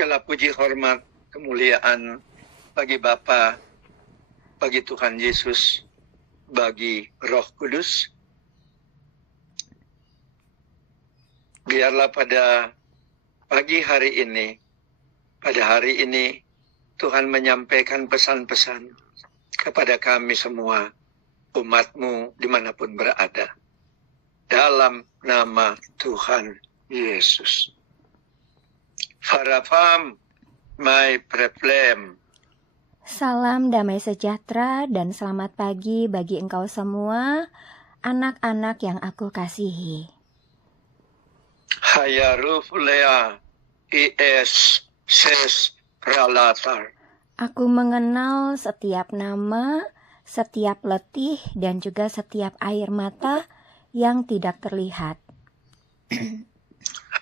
Segala puji, hormat, kemuliaan bagi Bapa, bagi Tuhan Yesus, bagi Roh Kudus. Biarlah pada pagi hari ini, Tuhan menyampaikan pesan-pesan kepada kami semua, umat-Mu dimanapun berada. Dalam nama Tuhan Yesus. Farafam, my problem. Salam damai sejahtera dan selamat pagi bagi engkau semua, anak-anak yang aku kasihi. Hayaruf lea is ses pralatar. Aku mengenal setiap nama, setiap letih dan juga setiap air mata yang tidak terlihat.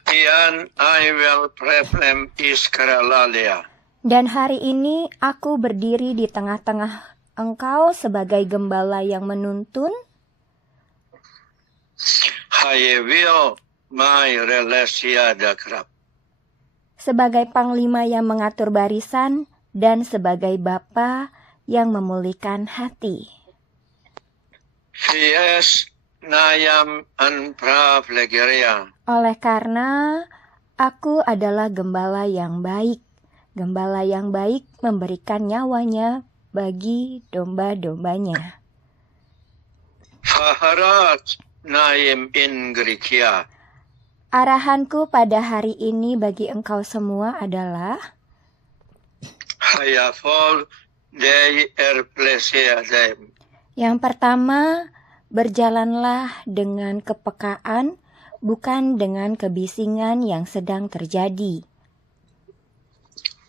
Ian I will problem is karalalea. Dan hari ini aku berdiri di tengah-tengah engkau sebagai gembala yang menuntun. I will my relasia dakrab. Sebagai panglima yang mengatur barisan dan sebagai bapa yang memulihkan hati. Fies nayam anpravlegeria. Oleh karena aku adalah gembala yang baik. Gembala yang baik memberikan nyawanya bagi domba-dombanya. Faharat naim ingrikia. Arahanku pada hari ini bagi engkau semua adalah Hayafol dei erplesia dem. yang pertama, berjalanlah dengan kepekaan, bukan dengan kebisingan yang sedang terjadi.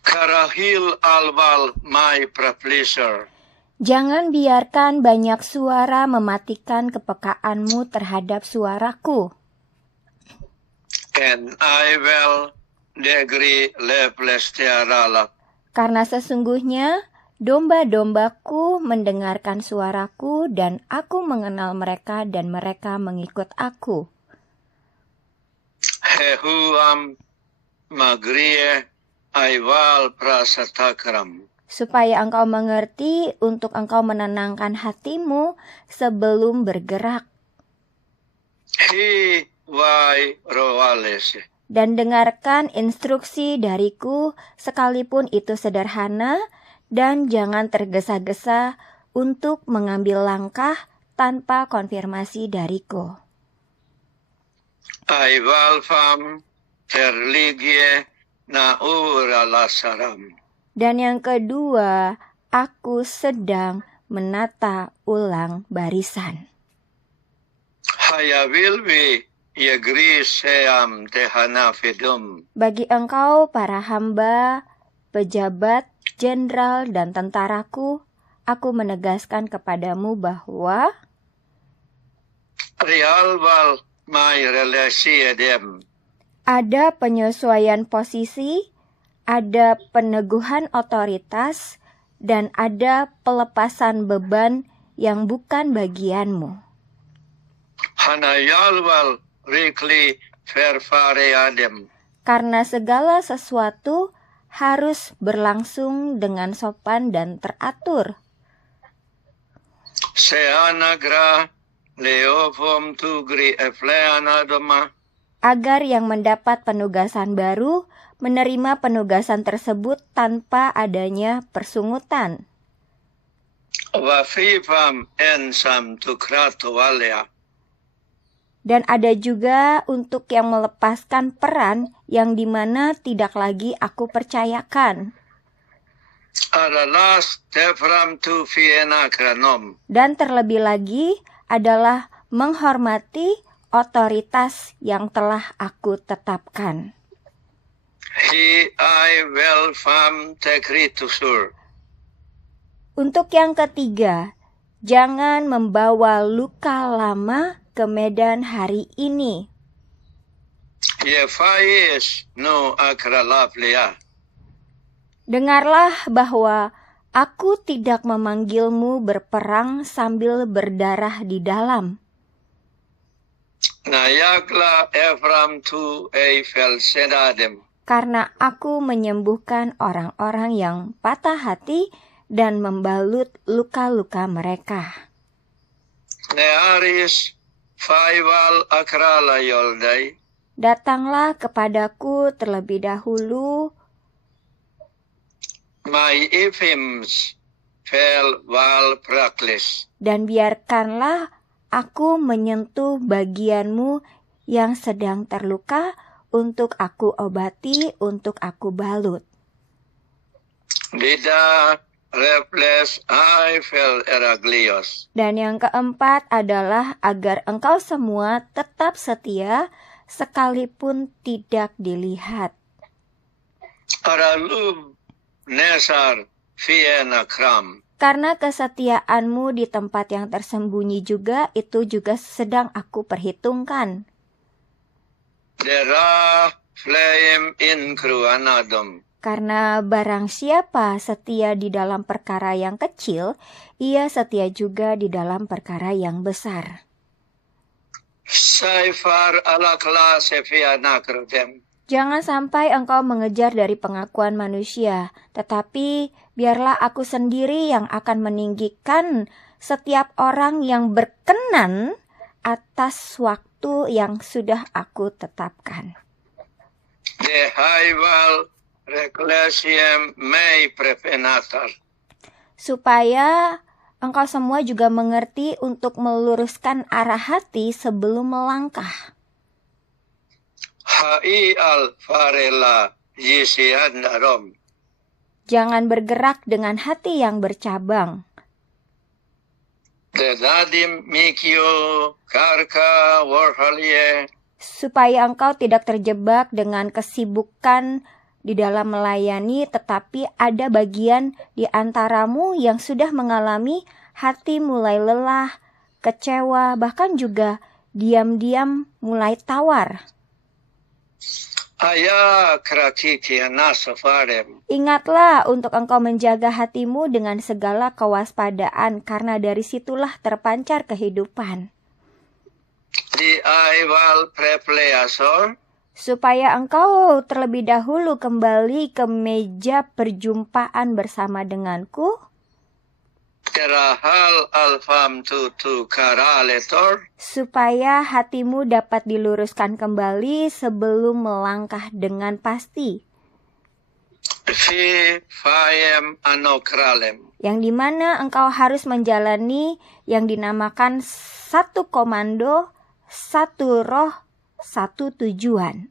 Karahil alval my prapleasure. Jangan biarkan banyak suara mematikan kepekaanmu terhadap suaraku. And I will degree leplestiarala. Karena sesungguhnya domba-dombaku mendengarkan suaraku dan aku mengenal mereka dan mereka mengikut aku. Hehuam magrie aival prasatakram. Supaya engkau mengerti untuk engkau menenangkan hatimu sebelum bergerak. Hi vai roales. Dan dengarkan instruksi dariku sekalipun itu sederhana dan jangan tergesa-gesa untuk mengambil langkah tanpa konfirmasi dariku. Aival fam terligie naura lasaram. Dan yang kedua, aku sedang menata ulang barisan. Hayavilvi yegriseam tehanafidum. Bagi engkau para hamba, pejabat, jenderal, dan tentaraku, aku menegaskan kepadamu bahwa Rialval my relasi edem. ada penyesuaian posisi, ada peneguhan otoritas, dan ada pelepasan beban yang bukan bagianmu. Hanayalval rikli verfare adem. Karena segala sesuatu harus berlangsung dengan sopan dan teratur. Seanagra leovom tugri efleanadoma. Agar yang mendapat penugasan baru menerima penugasan tersebut tanpa adanya persungutan. Wafifam ensam tukratovalea. Dan ada juga untuk yang melepaskan peran yang dimana tidak lagi aku percayakan. Aralas tefram tu fiena kranom. Dan terlebih lagi adalah menghormati otoritas yang telah aku tetapkan. Hi I will fam tekritusur. Untuk yang ketiga, jangan membawa luka lama ke medan hari ini. Yefais no akralaflea. Dengarlah bahwa aku tidak memanggilmu berperang sambil berdarah di dalam. Nayakla Ephraim tu Eiffel Senadem. karena aku menyembuhkan orang-orang yang patah hati dan membalut luka-luka mereka. Nearis faival akrala yoldai. Datanglah kepadaku terlebih dahulu, My ifims fel val praklis. dan biarkanlah aku menyentuh bagianmu yang sedang terluka untuk aku obati, untuk aku balut. Dida reples I fel eraglios. Dan yang keempat adalah agar engkau semua tetap setia sekalipun tidak dilihat. Aralub nesar fiena kram. Karena kesetiaanmu di tempat yang tersembunyi juga, itu juga sedang aku perhitungkan. Dera flame in kruanadom. Karena barang siapa setia di dalam perkara yang kecil, ia setia juga di dalam perkara yang besar. Saifar ala klase fiena krudem. Jangan sampai engkau mengejar dari pengakuan manusia, tetapi biarlah aku sendiri yang akan meninggikan setiap orang yang berkenan atas waktu yang sudah aku tetapkan. De haival reclasiem mei prepenatar. Supaya engkau semua juga mengerti untuk meluruskan arah hati sebelum melangkah. Hai al farela yisiandarom. Jangan bergerak dengan hati yang bercabang. Dedadim mikio karka warhalie. Supaya engkau tidak terjebak dengan kesibukan di dalam melayani, tetapi ada bagian di antaramu yang sudah mengalami hati mulai lelah, kecewa, bahkan juga diam-diam mulai tawar. Aya krakiki anasafarem. Ingatlah untuk engkau menjaga hatimu dengan segala kewaspadaan, karena dari situlah terpancar kehidupan. Di aival prepleasor. Supaya engkau terlebih dahulu kembali ke meja perjumpaan bersama denganku, Terahal alfam tutu karaletor. supaya hatimu dapat diluruskan kembali sebelum melangkah dengan pasti, Fi faem anokralem. yang dimana engkau harus menjalani yang dinamakan satu komando, satu roh, satu tujuan.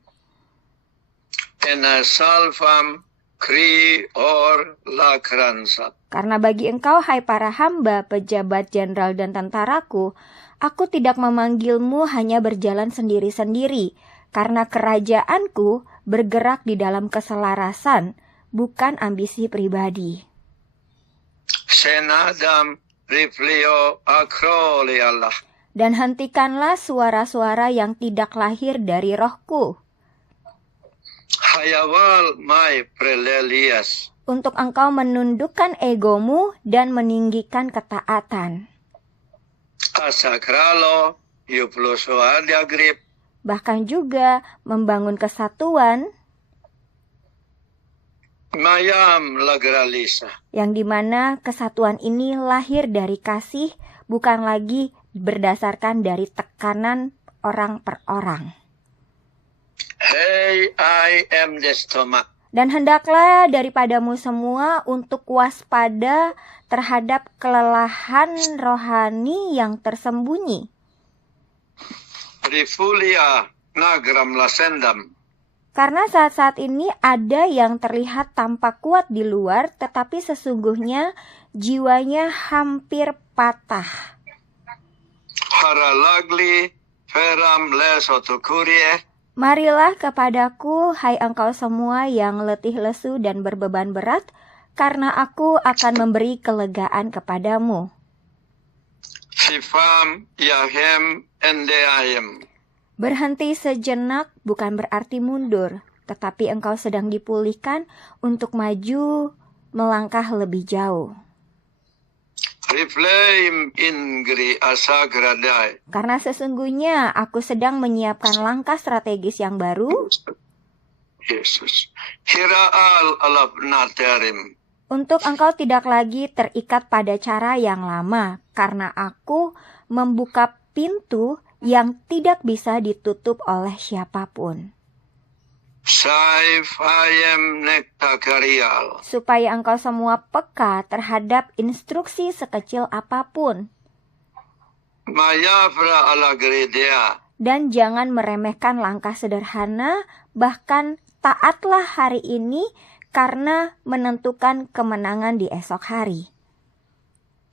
Ena salfam kri or lakransa. Karena bagi engkau, hai para hamba, pejabat, jenderal, dan tentaraku, aku tidak memanggilmu hanya berjalan sendiri-sendiri, karena kerajaanku bergerak di dalam keselarasan, bukan ambisi pribadi. Senadam riplio akroli Allah. Dan hentikanlah suara-suara yang tidak lahir dari rohku, Hayawal mai prelelias. untuk engkau menundukkan egomu dan meninggikan ketaatan. Asakralo yuploso adiagrip. Bahkan juga membangun kesatuan, Mayam lagralisa. yang dimana kesatuan ini lahir dari kasih, bukan lagi berdasarkan dari tekanan orang per orang. Hey, I am the stomach. Dan hendaklah daripadamu semua untuk waspada terhadap kelelahan rohani yang tersembunyi. Rifulia nagram lasendam. Karena saat-saat ini ada yang terlihat tampak kuat di luar, tetapi sesungguhnya jiwanya hampir patah. Haralagli feram lesotukurie. Marilah kepadaku, hai engkau semua yang letih lesu dan berbeban berat, karena aku akan memberi kelegaan kepadamu. Fifam yahem endeayem. Berhenti sejenak bukan berarti mundur, tetapi engkau sedang dipulihkan untuk maju melangkah lebih jauh. Rifleim ingri asagradai. Karena sesungguhnya aku sedang menyiapkan langkah strategis yang baru, Yesus. Hira'al alab naterim. Untuk engkau tidak lagi terikat pada cara yang lama, karena aku membuka pintu yang tidak bisa ditutup oleh siapapun. Saifayem nektakarial. Supaya engkau semua peka terhadap instruksi sekecil apapun. Mayafra ala gredea. Dan jangan meremehkan langkah sederhana, bahkan taatlah hari ini karena menentukan kemenangan di esok hari.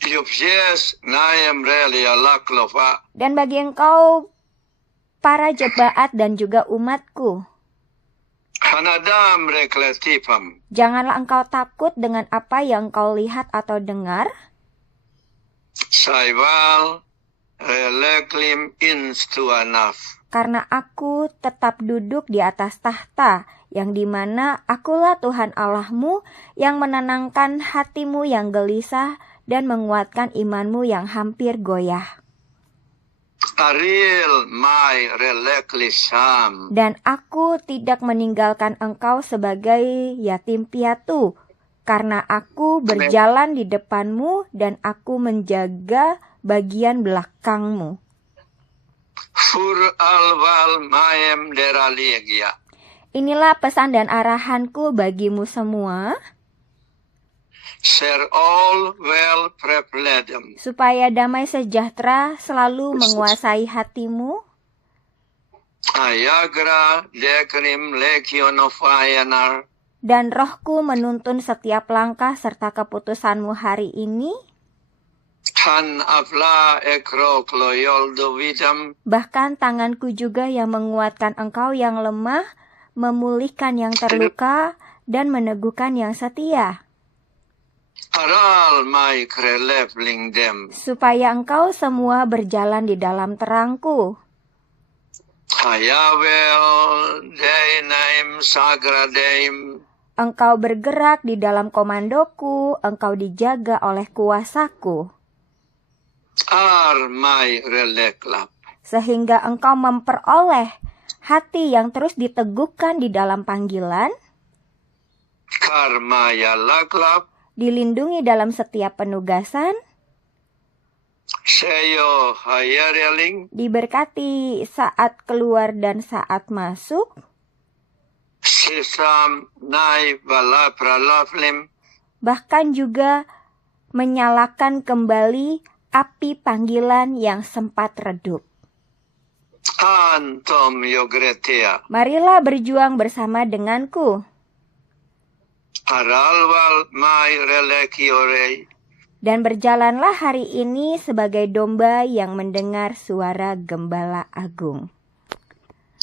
Yupjes nayem reli alaklofa. Dan bagi engkau, para jebaat dan juga umatku, Hanadam rekletifam. janganlah engkau takut dengan apa yang engkau lihat atau dengar, Saival releklim instuanaf. karena aku tetap duduk di atas tahta, yang dimana akulah Tuhan Allahmu yang menenangkan hatimu yang gelisah dan menguatkan imanmu yang hampir goyah. Ariel mai releklisam. Dan aku tidak meninggalkan engkau sebagai yatim piatu, karena aku berjalan di depanmu dan aku menjaga bagian belakangmu. Fur alval maem deraligia. Inilah pesan dan arahanku bagimu semua, Ser all well prepledem. supaya damai sejahtera selalu menguasai hatimu, Ayagra dekrim lekionofayanar. dan rohku menuntun setiap langkah serta keputusanmu hari ini, Han afla ekrokloyol dovidam. bahkan tanganku juga yang menguatkan engkau yang lemah, memulihkan yang terluka, dan meneguhkan yang setia, Aral mai krelevling dem. supaya engkau semua berjalan di dalam terangku. Ayavel deinaim sagradeim. Engkau bergerak di dalam komandoku, engkau dijaga oleh kuasaku, Ar mai releklap. sehingga engkau memperoleh hati yang terus diteguhkan di dalam panggilan, Karmaya laklap. dilindungi dalam setiap penugasan, Seyo hayareling. diberkati saat keluar dan saat masuk, Sisam nai vala pralaflim. bahkan juga menyalakan kembali api panggilan yang sempat redup. Antom yogretea. Marilah berjuang bersama denganku, Aralval mai relekiorei. dan berjalanlah hari ini sebagai domba yang mendengar suara gembala agung.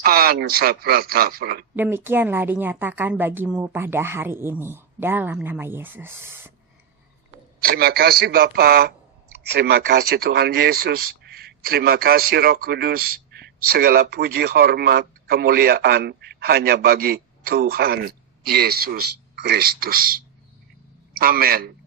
An sapratafra. Demikianlah dinyatakan bagimu pada hari ini, dalam nama Yesus. Terima kasih Bapa. Terima kasih Tuhan Yesus. Terima kasih Roh Kudus. Segala puji, hormat, kemuliaan hanya bagi Tuhan Yesus Kristus. Amin.